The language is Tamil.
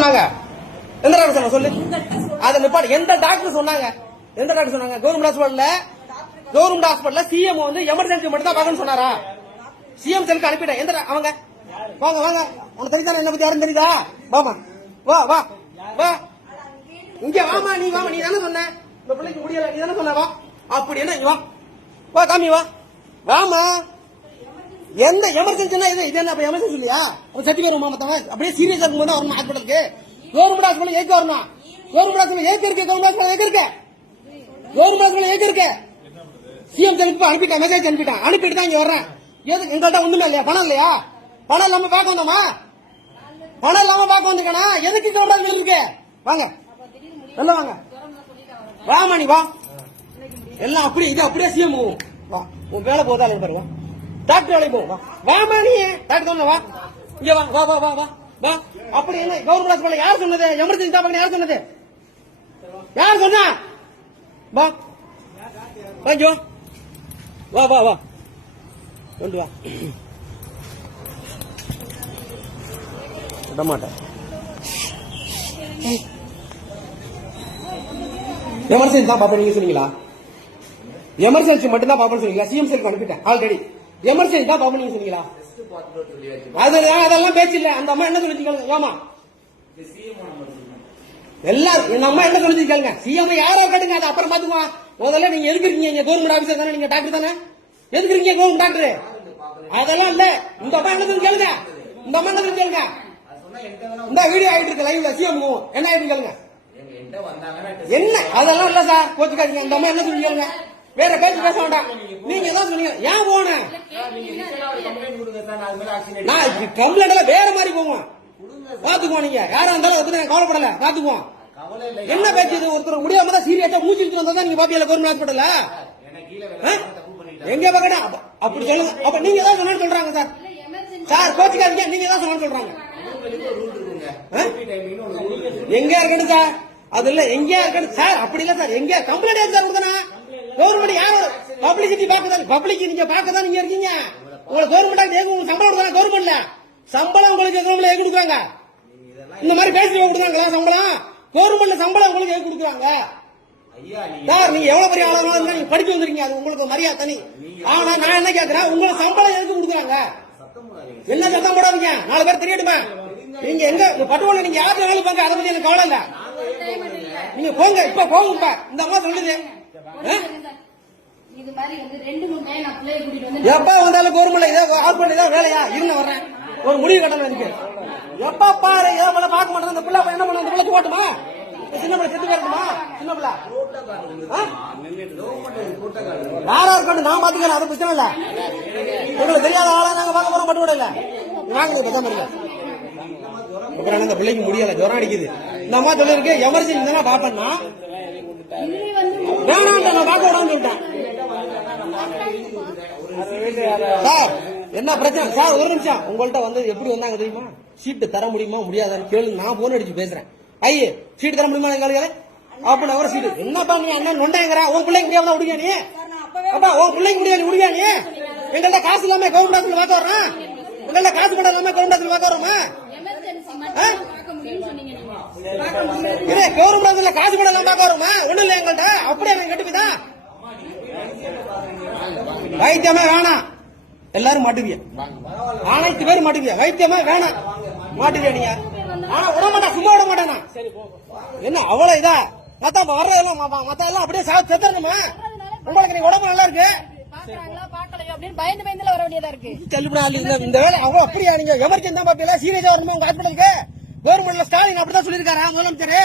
சொன்னாங்க? எந்த டாக்டர் சொன்னாங்க சொல்லு? அத நிப்பாடு. எந்த டாக்டர் சொன்னாங்க? எந்த டாக்டர் சொன்னாங்க? கவர்மெண்ட் ஹாஸ்பிட்டல்ல சிஎம் வந்து எமர்ஜென்சி மட்டும் தான் பார்க்கணும்னு சொன்னாரா? சிஎம் செல்லுக்கு அனுப்பிட்டேன். எந்த அவங்க வாங்க வாங்க, உனக்கு தெரியுதா என்ன பத்தி யாரும் தெரியுதா? வாமா, வா வா வா, இங்க வாமா, நீ வாமா, நீ தானே சொன்ன இந்த பிள்ளைக்கு முடியல, நீ தானே சொன்ன, வா. அப்படி என்ன, வா வா, காமி வா, வாமா. எந்த எமர்ஜென்சினா இது என்ன எமர்ஜென்சி இல்லையா? சர்டிபிகேட் வருமா மத்தவங்க? அப்படியே சீரியஸா இருக்கும்போது வரணும் ஹாஸ்பிட்டலுக்கு. கவர்மெண்ட் ஹாஸ்பிட்டல் ஏக்கு வரணும். கவர்மெண்ட் ஹாஸ்பிட்டல் ஏக்கு இருக்கு, கவர்மெண்ட் ஹாஸ்பிட்டல் ஏக்கு இருக்கு, கவர்மெண்ட் ஹாஸ்பிட்டல் ஏக்கு இருக்கு. சிஎம் செல்லுக்கு அனுப்பிட்டான், மெசேஜ் அனுப்பிட்டு தான் இங்க வர்றேன். எதுக்கு எங்கள்கிட்ட ஒண்ணுமே இல்லையா? பணம் இல்லையா? பணம் இல்லாம பார்க்க வந்தோமா? பணம் இல்லாம பார்க்க வந்திருக்கா? எதுக்கு கவர்மெண்ட் இருக்கு? வாங்க எல்லாம் வாங்க, வாமா நீ வா. எல்லாம் அப்படி இது அப்படியே சிஎம் வா. உன் வேலை போதா பாருவா, டாக்டர் வேலை போ. வாமா நீ டாக்டர் வா, இங்க வா வா வா வா வா வா. அப்படி என்ன கவர்மெண்ட் ஹாஸ்பிட்டல் யார் சொன்னது? எமர்ஜென்சி தான் யார் சொன்னது? யார் சொன்னா? வா கொஞ்சம் வா வா வா, கொண்டு வா. விட மாட்டேன். எமர்ஜென்சி தான் பாப்பா நீங்க சொன்னீங்களா? எமர்ஜென்சி மட்டும் தான் பாப்பா சொன்னீங்களா? சிஎம் செல்க்கு அனுப்பிட்டேன் ஆல்ரெடி. எமர்ஜென்சி தான் பாப்பா நீங்க சொன்னீங்களா? அதெல்லாம் பேச்சு இல்ல. அந்த அம்மா என்ன சொல்லிருக்காங்க? ஏமா எல்லாரும் இந்த அம்மா என்ன சொல்லிருக்காங்க? சிஎம் யாரோ கேட்டுங்க, அதை அப்புறம் பாத்துக்குவோம். முதல்ல நீங்க எதுக்கு இருக்கீங்க? கவர்மெண்ட் ஆபீசர் தானே, நீங்க டாக்டர் தானே, எதுக்கு இருக்கீங்க கவர்மெண்ட் டாக்டர்? அதெல்லாம் இல்ல. இந்த அம்மா என்ன சொல்லி கேளுங்க, இந்த அம்மா என்ன சொல்லி கேளுங்க. இந்த வீடியோ ஆயிட்டு இருக்கு லைவ்ல, சிஎம் என்ன ஆயிட்டு கேளுங்க. என்ன அதெல்லாம் இல்ல சார், கோச்சுக்காதீங்க. இந்த அம்மா என்ன சொல்லி கேளுங்க, வேற பேச்சு பேச வேண்டாம். நீங்க தான் சொன்னீங்க. ஏன் போனேன் நான் கம்ப்ளைண்ட் வேற மாதிரி போவோம், பாத்துக்குவோம். நீங்க யாரா இருந்தாலும் கவலைப்படல, பாத்துக்குவோம். என்ன பேச்சு? ஒருத்தர் முடியாம தான் சீரியஸா மூச்சு வந்தா நீங்க பாப்பியல கவர்மெண்ட் ஹாஸ்பிட்டல்ல எங்க பக்கடா அப்படி சொல்லுங்க. அப்ப நீங்க தான் சொன்னு சொல்றாங்க சார். சார் கோச்சுக்காதீங்க, நீங்க தான் சொன்னு சொல்றாங்க. எங்க இருக்கணும் சார்? அது இல்ல எங்க இருக்கணும் சார்? அப்படி இல்ல சார், எங்க கம்ப்ளைண்ட் சார் கொடுத்தனா? கவர்மெண்ட் யாரும் பப்ளிசிட்டி பாக்கதான், பப்ளிக் நீங்க பாக்கதான் நீங்க இருக்கீங்க. உங்களுக்கு கவர்மெண்ட் உங்களுக்கு சம்பளம் கொடுத்தாங்க. கவர்மெண்ட்ல சம்பளம் உங்களுக்கு கவர்மெண்ட் கொடுக்குறாங்க. இந்த மாதிரி பேசி கொடுக்குறாங்களா சம்பளம்? கவர்மெண்ட்ல சம்பளம் உங்களுக்கு எது கொடுக்குறாங்க சார்? நீங்க எவ்வளவு பெரிய ஆளா இருந்தாலும் நீங்க படிச்சு வந்திருக்கீங்க, அது உங்களுக்கு மரியாதை தனி. ஆனா நான் என்ன கேட்கிறேன், உங்களுக்கு சம்பளம் எதுக்கு கொடுக்குறாங்க? என்ன சத்தம் போடாதீங்க, 4 பேர் தெரியட்டுமா? நீங்க எங்க பட்டுவோம், நீங்க யாரு வேலை பாங்க, அதை பத்தி எனக்கு கவலை இல்ல. நீங்க போங்க, இப்ப போங்க. இந்த அம்மா சொல்லுது எப்ப வந்தாலும் கவர்மெண்ட் ஹாஸ்பிட்டல் ஏதாவது வேலையா இருந்து வர்றேன், ஒரு முடிவு கட்டணும் இருக்கு. எப்ப பாரு ஏதாவது பார்க்க மாட்டேன். அந்த பிள்ளை என்ன பண்ண, அந்த பிள்ளைக்கு ஓட்டுமா? சின்ன பிள்ளை செத்து போயிருக்குமா? சின்ன பிள்ளை யாரா இருக்கட்டும், நான் பாத்துக்கிறேன், அது பிரச்சனை இல்ல. உங்களுக்கு தெரியாத ஆளா நாங்க பார்க்க போறோம், பட்டு இல்ல வாங்க பேசாம இருக்க. அப்புறம் அந்த பிள்ளைக்கு முடியல, ஜுரம் அடிக்குது. இந்த அம்மா சொல்லிருக்கு எமர்ஜென்சி தானே பாப்பேன்னா வேணாம், நான் பார்க்க விடான்னு சொல்லிட்டேன். சார் என்ன பிரச்சனை சார்? ஒரு நிமிஷம், உங்கள்கிட்ட வந்து எப்படி வந்தாங்க தெரியுமா? சீட்டு தர முடியுமா முடியாதான்னு கேளு. நான் போன் அடிச்சு பேசுறேன். ஐயே சீட்டு தர முடியுமா கேளுங்க. அப்ப ஒரு சீட்டு என்னப்பா நீ அண்ணன் நொண்டாங்கிறா? உன் பிள்ளைக்கு முடியாம விடுங்க நீ. அப்பா உன் பிள்ளைக்கு முடியாது விடுங்க நீ. எங்கள்ட்ட காசு இல்லாம கவர்மெண்ட் ஹாஸ்பிட்டல் பார்க்க வர்றோம். எங்கள்ட்ட காசு படம் இல்லாம கவர்மெண்ட் ஹாஸ்பிட்டல் பார்க்க வரோமா? கவர்மெண்ட் ஹாஸ்பிட்டல் காசு படம் எல்லாம் பார்க்க வரோமா? ஒண்ணு இல்ல எங்கள்ட்ட. அப்படியே எனக்கு கட்டுக்குதா? வைத்தியமே வேணாம், எல்லாரும் மாட்டுவிய, அனைத்து பேரும் மாட்டுவிய. வைத்தியமே வேணாம், மாட்டுவிய நீங்க. ஆனா விட மாட்டேன், சும்மா விட மாட்டேன். என்ன அவ்வளவு இதா? மத்த வர்றதெல்லாம் மத்த எல்லாம் அப்படியே செத்துறணுமா? உங்களுக்கு நீ உடம்பு நல்லா இருக்கு, இந்த வேலை அவ்வளவு அப்படியா? நீங்க எமர்ஜென்சி தான் பாப்பீங்களா? சீரியஸா வரணுமா உங்க ஹாஸ்பிட்டலுக்கு? கவர்மெண்ட்ல ஸ்டாலின் அப்படிதான் சொல்லிருக்காரா முதலமைச்சர்?